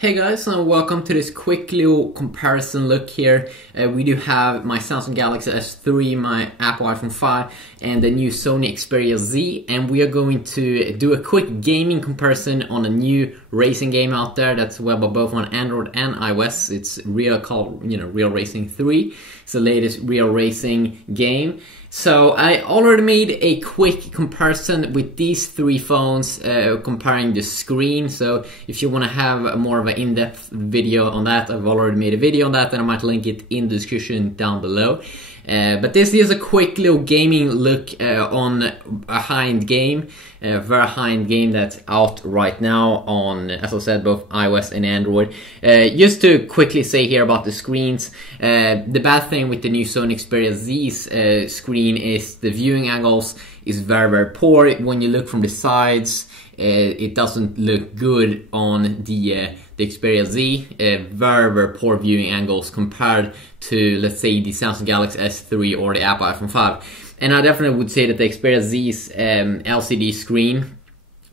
Hey guys, and welcome to this quick little comparison look here. We do have my Samsung Galaxy S3, my Apple iPhone 5, and the new Sony Xperia Z, and we are going to do a quick gaming comparison on a new racing game out there that's available both on Android and iOS. It's Real Racing 3. It's the latest Real Racing game. So I already made a quick comparison with these three phones, comparing the screen. So if you want to have more of an in-depth video on that, I've already made a video on that, and I might link it in the description down below. But this is a quick little gaming look on a high-end game, a very high-end game that's out right now on, as I said, both iOS and Android. Just to quickly say here about the screens, the bad thing with the new Sony Xperia Z's screen is the viewing angles is very poor. When you look from the sides, it doesn't look good on the Xperia Z. Very poor viewing angles compared to, let's say, the Samsung Galaxy S3 or the Apple iPhone 5. And I definitely would say that the Xperia Z's LCD screen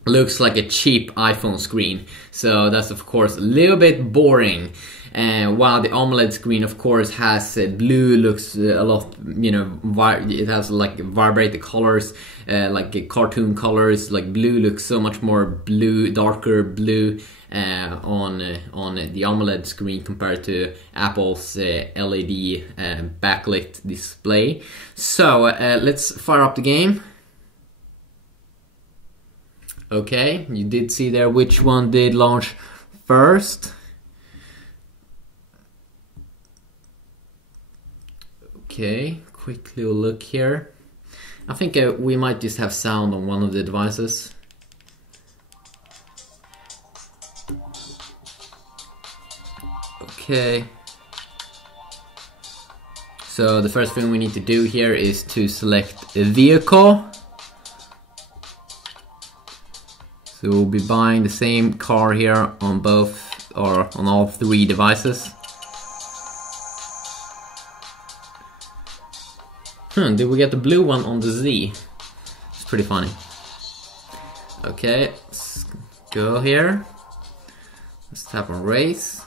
looks like a cheap iPhone screen. So that's of course a little bit boring. While the AMOLED screen, of course, has blue, looks a lot, it has like vibrated colors, like cartoon colors. Like blue looks so much more blue, darker blue on the AMOLED screen compared to Apple's LED backlit display. So let's fire up the game. Okay, you did see there which one did launch first. Okay, quick little look here. I think we might just have sound on one of the devices. Okay. So the first thing we need to do here is to select a vehicle. So we'll be buying the same car here on both, or on all three devices. Did we get the blue one on the Z? It's pretty funny. Okay, let's go here. Let's tap on race.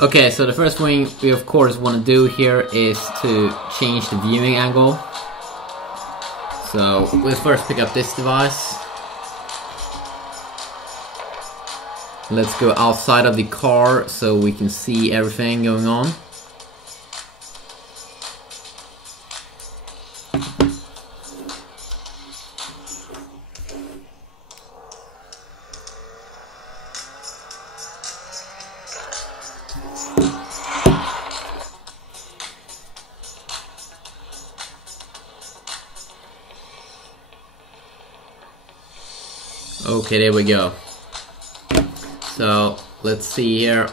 Okay, so the first thing we of course want to do here is to change the viewing angle. So let's first pick up this device. Let's go outside of the car so we can see everything going on. Okay, there we go. So let's see here,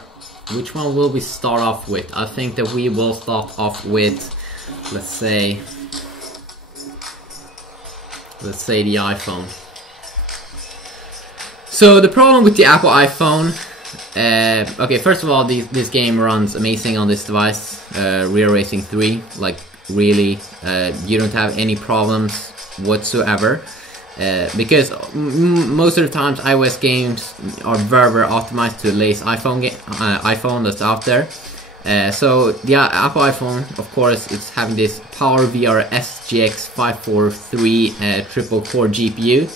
which one will we start off with? I think that we will start off with, let's say the iPhone. So the problem with the Apple iPhone, okay, first of all, this game runs amazing on this device, Real Racing 3, like really, you don't have any problems whatsoever. Because most of the times iOS games are very optimized to the latest iPhone that's out there. So the Apple iPhone, of course, it's having this PowerVR SGX 543 triple core GPU,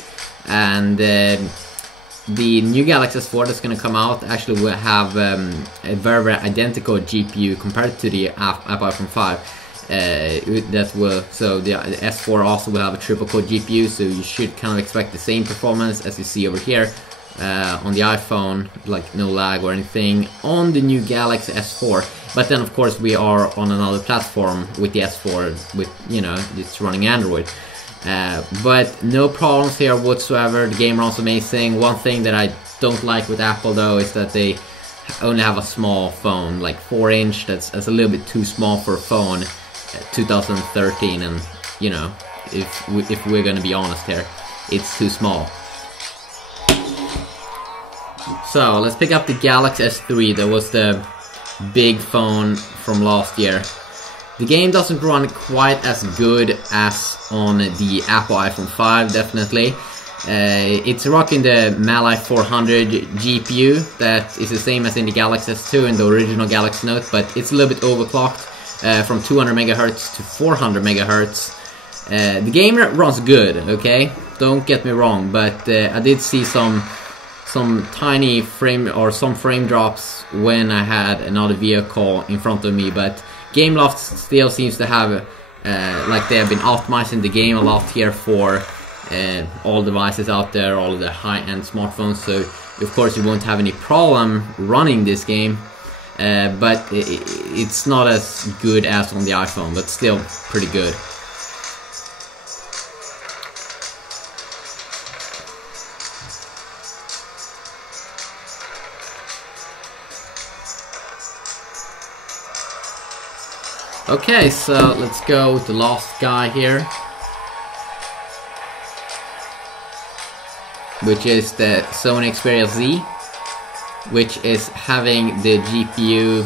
and the new Galaxy S4 that's going to come out actually will have a very identical GPU compared to the Apple iPhone 5. So the S4 also will have a triple core GPU, so you should kind of expect the same performance as you see over here on the iPhone, like no lag or anything on the new Galaxy S4. But then of course we are on another platform with the S4, with, it's running Android. But no problems here whatsoever. The game runs amazing. One thing that I don't like with Apple though is that they only have a small phone, like 4-inch. That's a little bit too small for a phone. 2013, and you know, if we're gonna be honest here, it's too small. So let's pick up the Galaxy S3. That was the big phone from last year. The game doesn't run quite as good as on the Apple iPhone 5, definitely. It's rocking the Mali 400 GPU that is the same as in the Galaxy S2 and the original Galaxy Note, but it's a little bit overclocked from 200 MHz to 400 MHz. The game runs good, okay? Don't get me wrong, but I did see some tiny frame drops when I had another vehicle in front of me, but Gameloft still seems to have like they have been optimizing the game a lot here for all devices out there, all of the high-end smartphones, so of course you won't have any problem running this game, but it's not as good as on the iPhone, but still pretty good. Okay, so let's go with the last guy here, which is the Sony Xperia Z, which is having the GPU,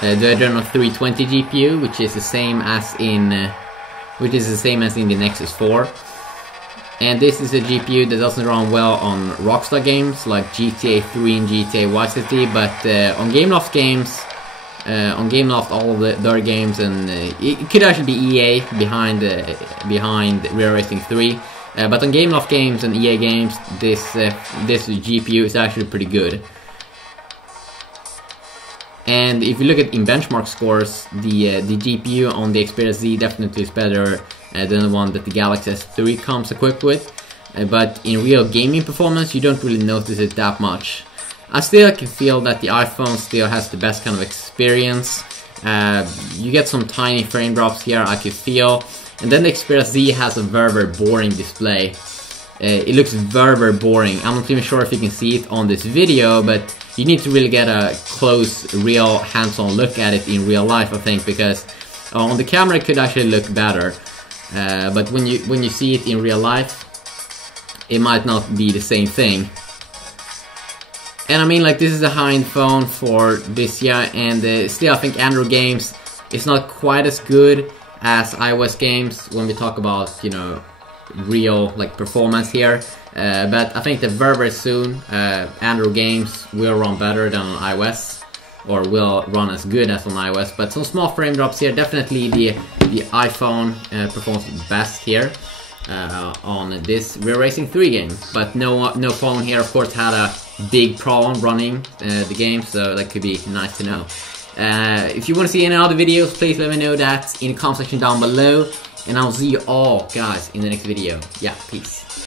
the Adreno 320 GPU, which is the same as in the Nexus 4. And this is a GPU that doesn't run well on Rockstar games like GTA 3 and GTA Vice City, but on Gameloft games. On Gameloft, all of their games, and it could actually be EA behind Real Racing 3. But on Gameloft games and EA games, this GPU is actually pretty good. And if you look at in benchmark scores, the GPU on the Xperia Z definitely is better than the one that the Galaxy S3 comes equipped with. But in real gaming performance, you don't really notice it that much. I still can feel that the iPhone still has the best kind of experience. You get some tiny frame drops here, I can feel. And then the Xperia Z has a very boring display. It looks very boring. I'm not even sure if you can see it on this video, but you need to really get a close, real, hands-on look at it in real life, I think, because on the camera it could actually look better. But when you see it in real life, it might not be the same thing. And I mean, like, this is a high-end phone for this year, and still I think Android games is not quite as good as iOS games when we talk about, you know, real, like, performance here. But I think that very soon Android games will run better than on iOS, or will run as good as on iOS. But some small frame drops here. Definitely the iPhone performs best here on this Real Racing 3 game. But no phone here, of course, had a big problem running the game, so that could be nice to know. If you want to see any other videos, please let me know that in the comment section down below, and I'll see you all guys in the next video. Yeah, peace.